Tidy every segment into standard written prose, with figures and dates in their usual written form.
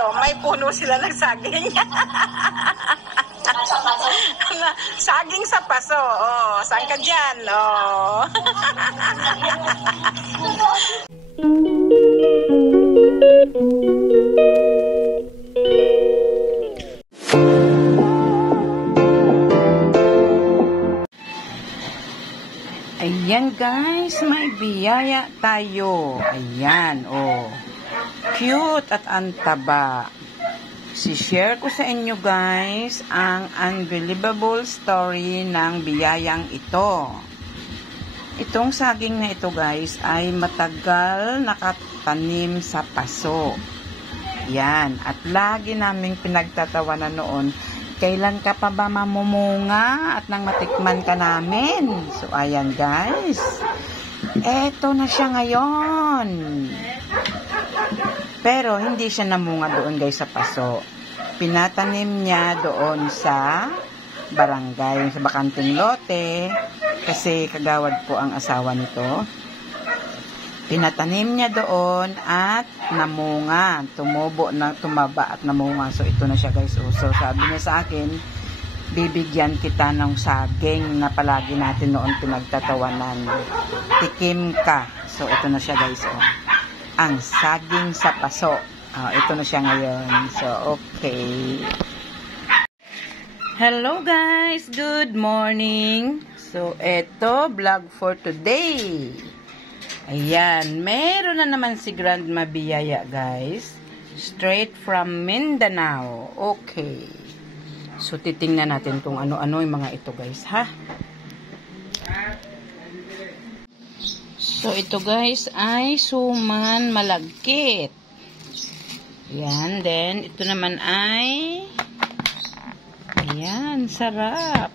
Oh, may puno sila ng saging. Saging sa paso. Oh, saan ka dyan? Oh. Ayan guys, may biyaya tayo. Ayan, oh. Cute at antaba. Si-share ko sa inyo guys ang unbelievable story ng biyayang ito. Itong saging na ito guys ay matagal nakatanim sa paso. Yan, at lagi naming pinagtatawanan noon, kailan ka pa ba mamumunga at nang matikman ka namin? So ayan guys, eto na siya ngayon. Pero hindi siya namunga doon guys sa paso. Pinatanim niya doon sa barangay, sa bakanting lote, kasi kagawad po ang asawa nito. Pinatanim niya doon at namunga, tumubo na, tumaba at namunga. So ito na siya guys. So sabi niya sa akin, bibigyan kita ng saging na palagi natin noon pinagtatawanan. Tikim ka. So ito na siya guys. Oh. Ang saging sa paso. Ito na siya ngayon. So, okay. Hello guys! Good morning! So, ito, vlog for today. Ayan, meron na naman si Grandma Biyaya guys. Straight from Mindanao. Okay. So, titingnan natin kung ano-ano yung mga ito guys, ha? So, ito guys ay suman malagkit. Yan. Then, ito naman ay ayan, sarap.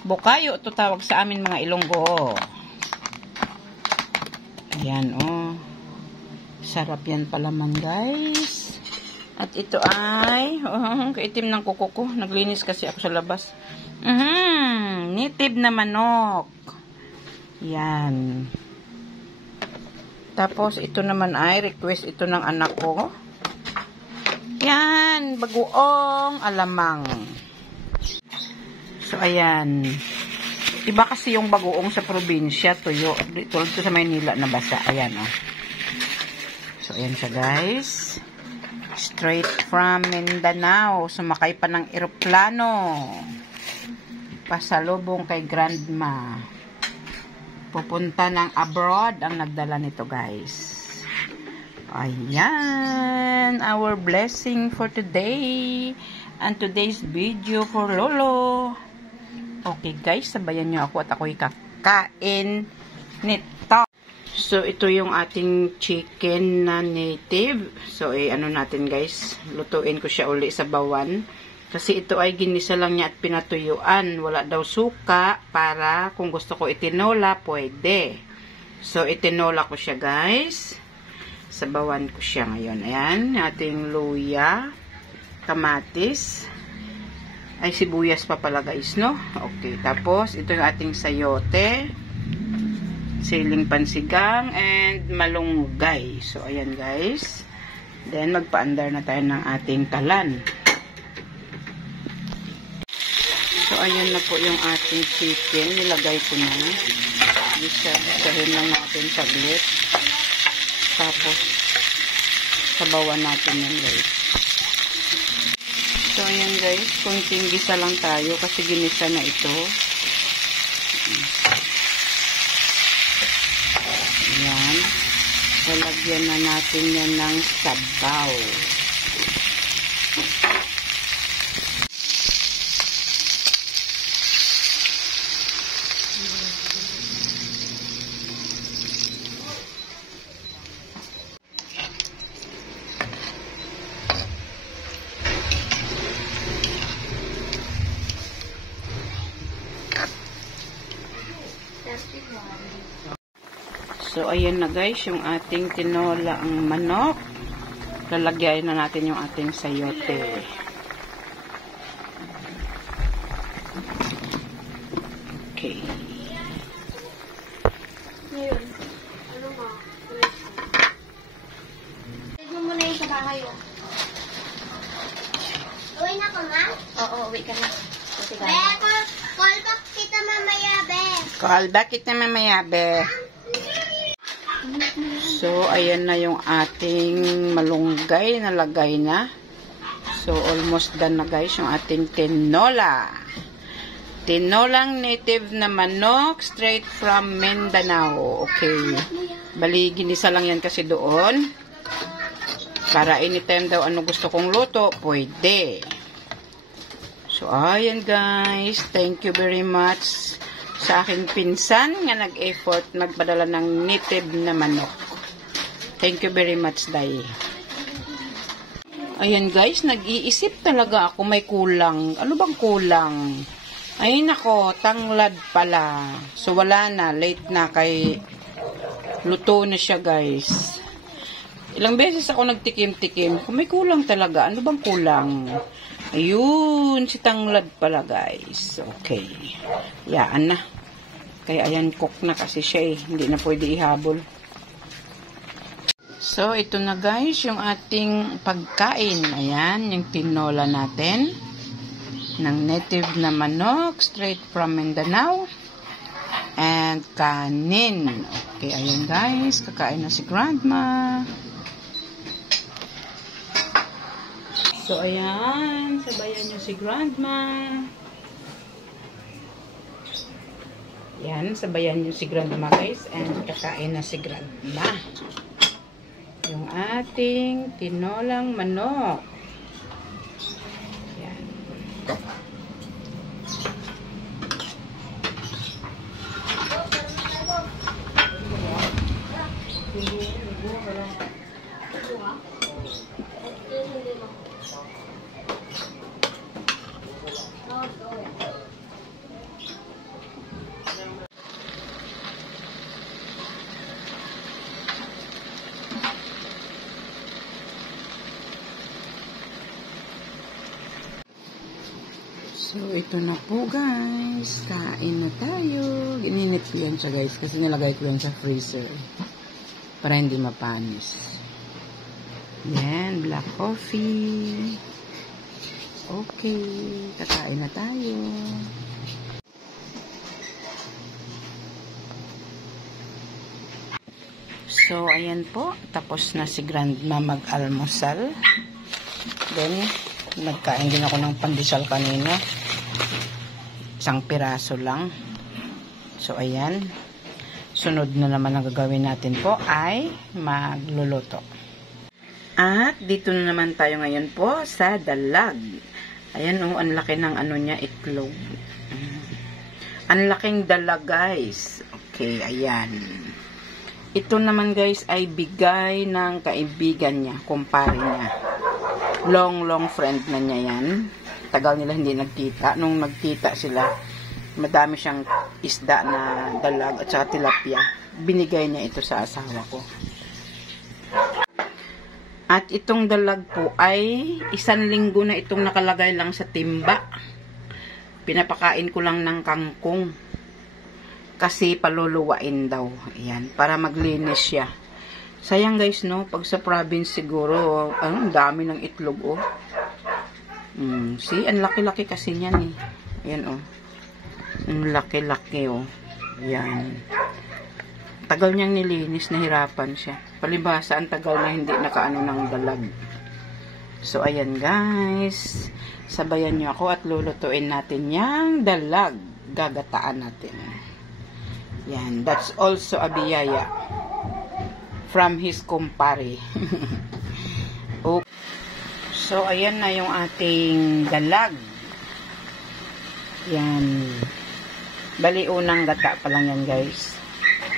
Bukayo, ito tawag sa amin mga Ilonggo. Ayan, oh. Sarap yan palaman guys. At ito ay, kaitim ng kuko ko. Naglinis kasi ako sa labas. Native na manok. Yan. Tapos, ito naman ay request ito ng anak ko. Yan. Bagoong alamang. So, ayan. Iba kasi yung bagoong sa probinsya. Tuyo. Tulad ko sa Maynila na basa. Ayan, oh. So, ayan siya, guys. Straight from Mindanao. Sumakay pa ng eroplano. Pasalubong kay Grandma. Pupunta ng abroad ang nagdala nito guys. Ayan, our blessing for today and today's video for Lolo. Okay guys, sabayan nyo ako at ako'y kakain nito. So ito yung ating chicken na native. So ano natin guys, lutuin ko siya uli sa bawan. Kasi ito ay ginisa lang niya at pinatuyuan. Wala daw suka para kung gusto ko itinola, pwede. So, itinola ko siya, guys. Sabawan ko siya ngayon. Ayan, ating luya, kamatis. Ay, sibuyas pa pala, guys, no? Okay, tapos, ito yung ating sayote, siling pansigang, and malunggay. So, ayan, guys. Then, magpaandar na tayo ng ating talan. So, ayan na po yung ating chicken. Nilagay ko na. Gisahin lang natin saglit. Tapos, sabawan natin yan, guys. So, ayan, guys. Kunting gisa lang tayo kasi ginisa na ito. Ayan. Lalagyan na natin yan ng sabaw. So, ayan na guys, yung ating tinola ang manok. Lalagyan na natin yung ating sayote. Okay. Ngayon, ano mo? Tignan mo na yung sa bahay tayo. Uwi na ka, ma? Oo, uwi ka na. Be, call back kita mamaya, Be. Call back kita mamaya, Be. So, ayan na yung ating malunggay na lagay na. So, almost done na guys yung ating tinola. Tinolang native na manok straight from Mindanao. Okay. Bali, ginisa lang yan kasi doon. Para anytime daw ano gusto kong luto, pwede. So, ayan guys. Thank you very much sa aking pinsan nga nag-effort nagpadala ng native na manok. Thank you very much, Day. Ayan guys, nag-iisip talaga ako may kulang. Ano bang kulang? Ay nako, tanglad pala. So wala na, late na kay luto na siya guys. Ilang beses ako nagtikim-tikim. Kung may kulang talaga, ano bang kulang? Ayun, si tanglad pala guys. Okay. Yaan na. Kaya ayan, cook na kasi siya eh. Hindi na pwede ihabol. So, ito na guys, yung ating pagkain. Ayan, yung tinola natin. Ng native na manok, straight from Mindanao. And kanin. Okay, ayan guys, kakain na si Grandma. So, ayan, sabayan nyo si Grandma. Ayan, sabayan nyo si Grandma guys. And kakain na si Grandma. Yung ating tinolang manok. Yan. So, ito na po guys. Kain na tayo. Gininit ko yan siya guys. Kasi nilagay ko yan sa freezer. Para hindi mapanis. Yan. Black coffee. Okay. Kakain na tayo. So, ayan po. Tapos na si Grandma mag-almusal. Then, nagkain din ako ng pandesal kanina. Isang piraso lang. So, ayan. Sunod na naman ang gagawin natin po ay magluluto. At dito na naman tayo ngayon po sa dalag. Ayan oh, ang laki ng ano niya, itlog. Ang laking dalag guys. Okay, ayan. Ito naman guys ay bigay ng kaibigan niya, kumpare niya. Long friend na niya yan. Tagal nila hindi nagkita. Nung nagkita sila, madami siyang isda na dalag at saka tilapia. Binigay niya ito sa asawa ko. At itong dalag po ay 1 linggo na itong nakalagay lang sa timba. Pinapakain ko lang ng kangkong. Kasi paluluwain daw. Ayan, para maglinis siya. Sayang guys, no? Pag sa province siguro, ang dami ng itlog, oh. See, ang laki-laki kasi niyan, eh. Ayan, oh. Ang laki-laki, oh. Ayan. Tagal niyang nilinis, nahirapan siya. Palibhasa, ang tagal na hindi nakaano ng dalag. So, ayan guys. Sabayan niyo ako at lulutuin natin yung dalag. Gagataan natin. Yan, that's also a biyaya from his kumpare. Okay. So, ayan na yung ating dalag. Yan. Bali, unang gata pa lang yan, guys.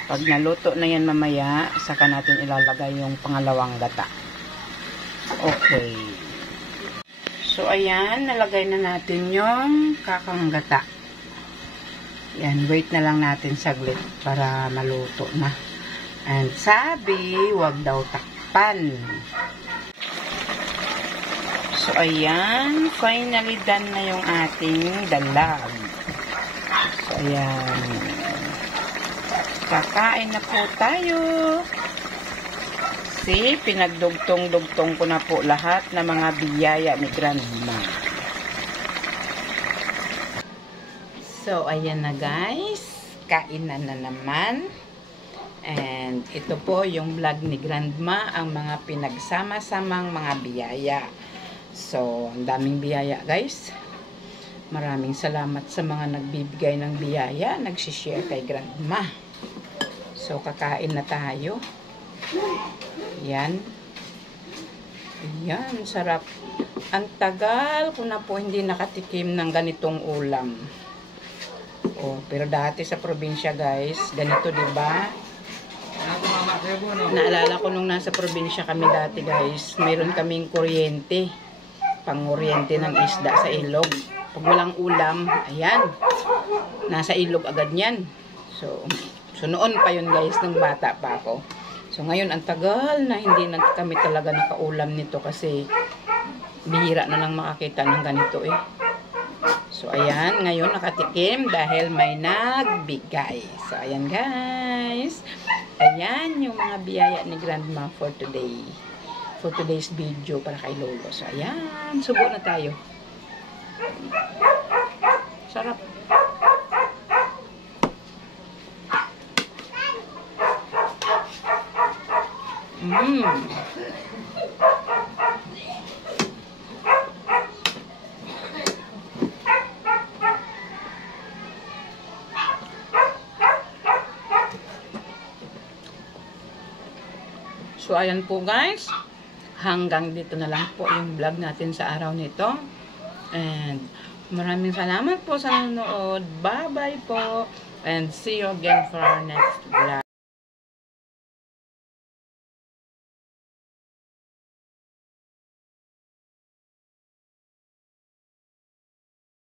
Pag naluto na yan mamaya, saka natin ilalagay yung pangalawang gata. Okay. So, ayan. Nalagay na natin yung kakang gata. Yan. Wait na lang natin saglit para maluto na. And sabi, wag daw takpan. So, ayan. Finally done na yung ating dalag. So, ayan. Kakain na po tayo. kasi pinagdugtong-dugtong ko na po lahat ng mga biyaya ni Grandma. So, ayan na guys. Kainan na naman. And ito po yung vlog ni Grandma, ang mga pinagsama-samang mga biyaya. So, ang daming biyaya guys. Maraming salamat sa mga nagbibigay ng biyaya, nagsishare kay Grandma. So, kakain na tayo. Yan. Yan, sarap. Ang tagal ko na po hindi nakatikim ng ganitong ulam. Oh, pero dati sa probinsya guys, ganito 'di ba? Naalala ko nung nasa probinsya kami dati guys, mayroon kaming kuryente. Pang-kuryente ng isda sa ilog. Pag walang ulam, ayan. Nasa ilog agad 'yan. So noon pa yun guys, nung bata pa ako. So ngayon, ang tagal na hindi na kami talaga nakaulam nito kasi bihira na lang makakita ng ganito eh. So ayan, ngayon nakatikim dahil may nagbigay. So ayan guys. Ayan yung mga biyaya ni Grandma for today. For today's video para kay Lolo. So ayan, subo na tayo. Sarap. So, ayan po guys. Hanggang dito na lang po yung vlog natin sa araw nito. And maraming salamat po sa nanonood. Bye-bye po. And see you again for our next vlog.